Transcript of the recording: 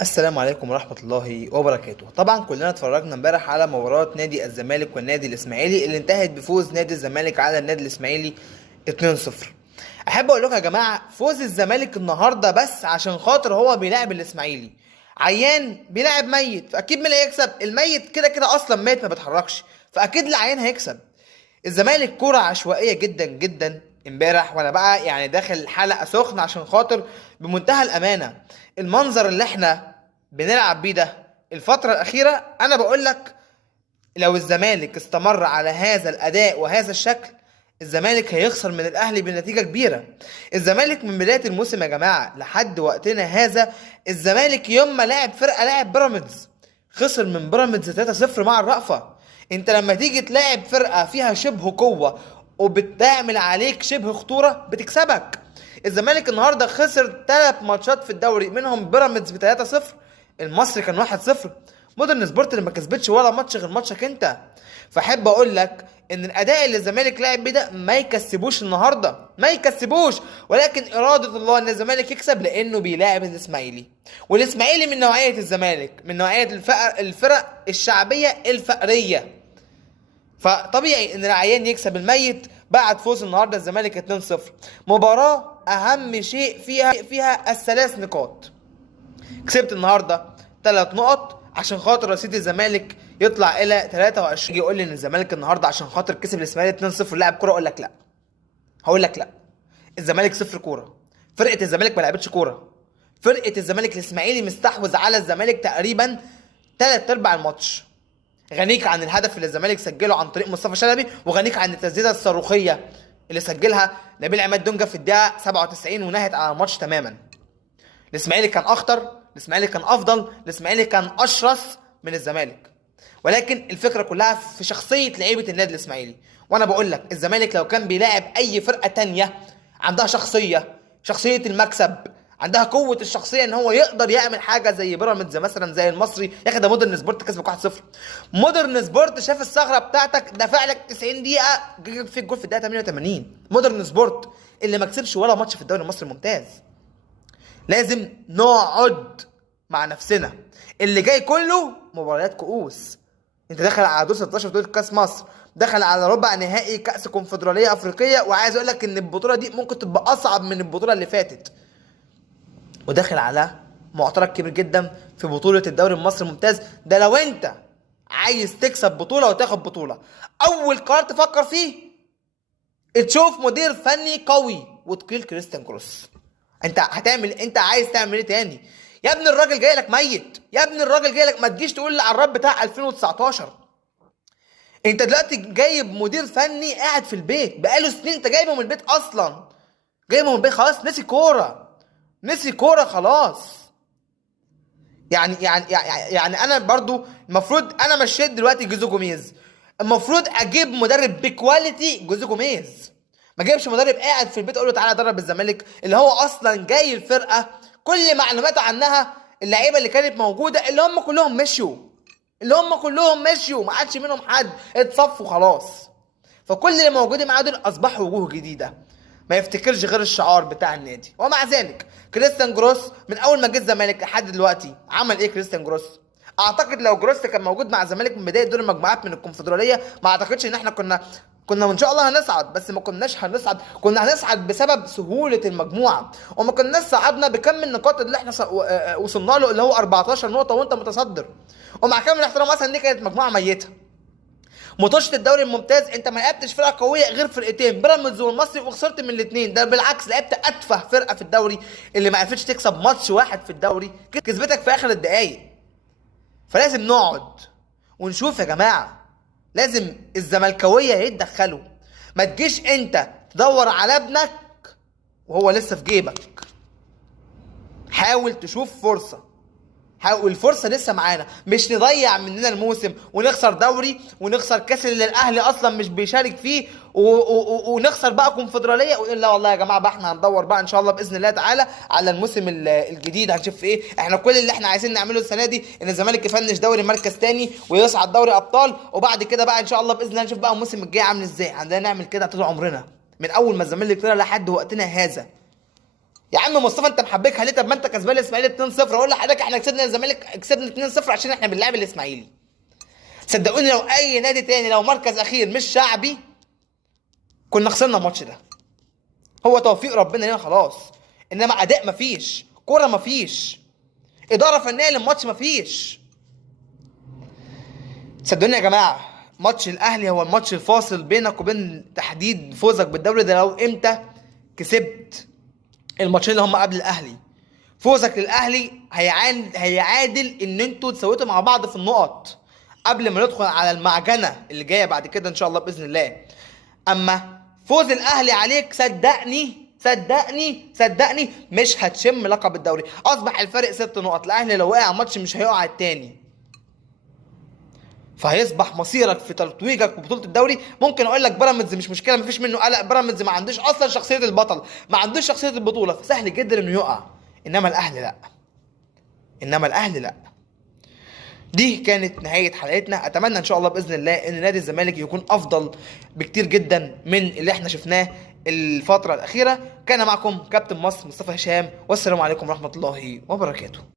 السلام عليكم ورحمة الله وبركاته. طبعا كلنا اتفرجنا امبارح على مباراة نادي الزمالك والنادي الاسماعيلي اللي انتهت بفوز نادي الزمالك على النادي الاسماعيلي 2-0. احب اقول لكم يا جماعة، فوز الزمالك النهاردة بس عشان خاطر هو بيلاعب الاسماعيلي عيان بيلاعب ميت، فاكيد مين اللي هيكسب؟ الميت كده كده اصلا ميت ما بيتحركش، فاكيد العيان هيكسب. الزمالك كرة عشوائية جدا جدا امبارح، وانا بقى يعني داخل حلقة سخنة عشان خاطر بمنتهى الامانة المنظر اللي احنا بنلعب بيه ده الفترة الأخيرة. أنا بقول لك لو الزمالك استمر على هذا الأداء وهذا الشكل، الزمالك هيخسر من الأهلي بنتيجة كبيرة. الزمالك من بداية الموسم يا جماعة لحد وقتنا هذا، الزمالك يوم ما لعب فرقة لعب بيراميدز خسر من بيراميدز 3-0 مع الرأفة. انت لما تيجي تلاعب فرقة فيها شبه قوة وبتعمل عليك شبه خطورة بتكسبك. الزمالك النهارده خسر 3 ماتشات في الدوري، منهم بيراميدز ب 3-0، المصري كان 1-0، مودرن سبورت اللي ما كسبتش ولا ماتش غير ماتشك انت. فاحب اقول لك ان الاداء اللي الزمالك لعب بيه ده ما يكسبوش النهارده، ما يكسبوش، ولكن اراده الله ان الزمالك يكسب لانه بيلاعب الاسماعيلي، والاسماعيلي من نوعيه الزمالك، من نوعيه الفرق الشعبيه الفقريه. فطبيعي ان العيان يكسب الميت بعد فوز النهارده الزمالك 2-0. مباراه اهم شيء فيها الثلاث نقاط. كسبت النهارده 3 نقط عشان خاطر رصيد الزمالك يطلع الى 23. يقول لي ان الزمالك النهارده عشان خاطر كسب الاسماعيلي 2-0 لاعب كوره، اقول لك لا. هقول لك لا، الزمالك صفر كوره، فرقه الزمالك ما لعبتش كوره. فرقه الزمالك الاسماعيلي مستحوذ على الزمالك تقريبا 3/4 الماتش. غنيك عن الهدف اللي الزمالك سجله عن طريق مصطفى شلبي، وغنيك عن التسديده الصاروخيه اللي سجلها نبيل عماد دونجا في الدقيقه 97 ونهت على الماتش تماما. الاسماعيلي كان اخطر، الاسماعيلي كان افضل، الاسماعيلي كان اشرس من الزمالك، ولكن الفكره كلها في شخصيه لعيبه النادي الاسماعيلي. وانا بقول لك الزمالك لو كان بيلاعب اي فرقه تانية عندها شخصيه المكسب، عندها قوه الشخصيه ان هو يقدر يعمل حاجه زي بيراميدز مثلا، زي المصري. يا اخي ده مودرن سبورت كسبك 1-0. مودرن سبورت شاف الثغره بتاعتك دافع لك 90 دقيقه جاب فيك جول في الدقيقه 88. مودرن سبورت اللي ما كسبش ولا ماتش في الدوري المصري الممتاز. لازم نقعد مع نفسنا، اللي جاي كله مباريات كؤوس. انت داخل على دور 16 بطولة كاس مصر، داخل على ربع نهائي كاس كونفدراليه افريقيه، وعايز اقول لك ان البطوله دي ممكن تبقى اصعب من البطوله اللي فاتت، وداخل على معترك كبير جدا في بطوله الدوري المصري الممتاز. ده لو انت عايز تكسب بطوله وتاخد بطوله، اول قرار تفكر فيه تشوف مدير فني قوي وتقيل كريستيان كروس. انت هتعمل، انت عايز تعمل ايه تاني؟ يا ابني الراجل جاي لك ميت، يا ابني الراجل جاي لك، ما تجيش تقول لي على الراب بتاع 2019. انت دلوقتي جايب مدير فني قاعد في البيت بقاله سنين، انت جايبه من البيت اصلا، جايبه من البيت خلاص، نسي كوره، نسي كوره خلاص. يعني انا برضو المفروض انا مشيت دلوقتي جوزو جوميز، المفروض اجيب مدرب بكواليتي جوزو جوميز، ما جايبش مدرب قاعد في البيت اقول له تعالى درب الزمالك اللي هو اصلا جاي الفرقه كل معلوماته عنها اللعيبه اللي كانت موجوده اللي هم كلهم مشيوا، اللي هم كلهم مشيوا، ما عادش منهم حد، اتصفوا خلاص. فكل اللي موجودين معاه دول اصبحوا وجوه جديده ما يفتكرش غير الشعار بتاع النادي. ومع ذلك كريستيان جروس من اول ما جه الزمالك لحد دلوقتي عمل ايه كريستيان جروس؟ اعتقد لو جروس كان موجود مع الزمالك من بدايه دور المجموعات من الكونفدراليه، ما اعتقدش ان احنا كنا ان شاء الله هنصعد، بس ما كناش هنصعد، كنا هنصعد بسبب سهوله المجموعه، وما كناش صعدنا بكم النقاط اللي احنا وصلنا له اللي هو 14 نقطه وانت متصدر. ومع كامل الاحترام اصلا دي كانت مجموعه ميته. مطوشه الدوري الممتاز انت ما لعبتش فرقه قويه غير فرقتين، بيراميدز والمصري، وخسرت من الاثنين. ده بالعكس لعبت اتفه فرقه في الدوري اللي ما عرفتش تكسب ماتش واحد في الدوري، كسبتك في اخر الدقايق. فلازم نقعد ونشوف يا جماعه، لازم الزملكاويه يتدخلوا. ما تجيش انت تدور على ابنك وهو لسه في جيبك. حاول تشوف فرصه، والفرصه لسه معانا، مش نضيع مننا الموسم ونخسر دوري ونخسر كاس اللي الاهلي اصلا مش بيشارك فيه ونخسر بقى كونفدراليه ونقول لا والله يا جماعه بقى احنا هندور بقى ان شاء الله باذن الله تعالى على الموسم الجديد هنشوف ايه. احنا كل اللي احنا عايزين نعمله السنه دي ان الزمالك يفنش دوري مركز تاني ويصعد دوري ابطال، وبعد كده بقى ان شاء الله باذن الله نشوف بقى الموسم الجاي عامل ازاي. عندنا نعمل كده طول عمرنا من اول ما الزمالك طلع لحد وقتنا هذا. يا عم مصطفى انت محبكها ليه؟ طب ما انت كسبان الاسماعيلي 2-0. اقول لحضرتك احنا كسبنا الزمالك، كسبنا 2-0 عشان احنا بنلعب الاسماعيلي. صدقوني لو اي نادي تاني لو مركز اخير مش شعبي كنا خسرنا الماتش ده. هو توفيق ربنا لنا خلاص. انما اداء مفيش، كوره مفيش، اداره فنيه للماتش مفيش. صدقوني يا جماعه ماتش الاهلي هو الماتش الفاصل بينك وبين تحديد فوزك بالدوري ده. لو امتى كسبت الماتشين اللي هم قبل الاهلي، فوزك للاهلي هيعادل ان انتوا تساويتوا مع بعض في النقط قبل ما ندخل على المعجنه اللي جايه بعد كده ان شاء الله باذن الله. اما فوز الاهلي عليك صدقني مش هتشم لقب الدوري. اصبح الفرق 6 نقط. الاهلي لو وقع ماتش مش هيقع التاني، فهيصبح مصيرك في تتويجك ببطوله الدوري. ممكن اقول لك بيراميدز مش مشكله، مفيش منه قلق. بيراميدز ما عندوش اصلا شخصيه البطل، ما عندوش شخصيه البطوله، فسهل جدا انه يقع. انما الاهلي لا. دي كانت نهايه حلقتنا. اتمنى ان شاء الله باذن الله ان نادي الزمالك يكون افضل بكتير جدا من اللي احنا شفناه الفتره الاخيره. كان معكم كابتن مصر مصطفى هشام، والسلام عليكم ورحمه الله وبركاته.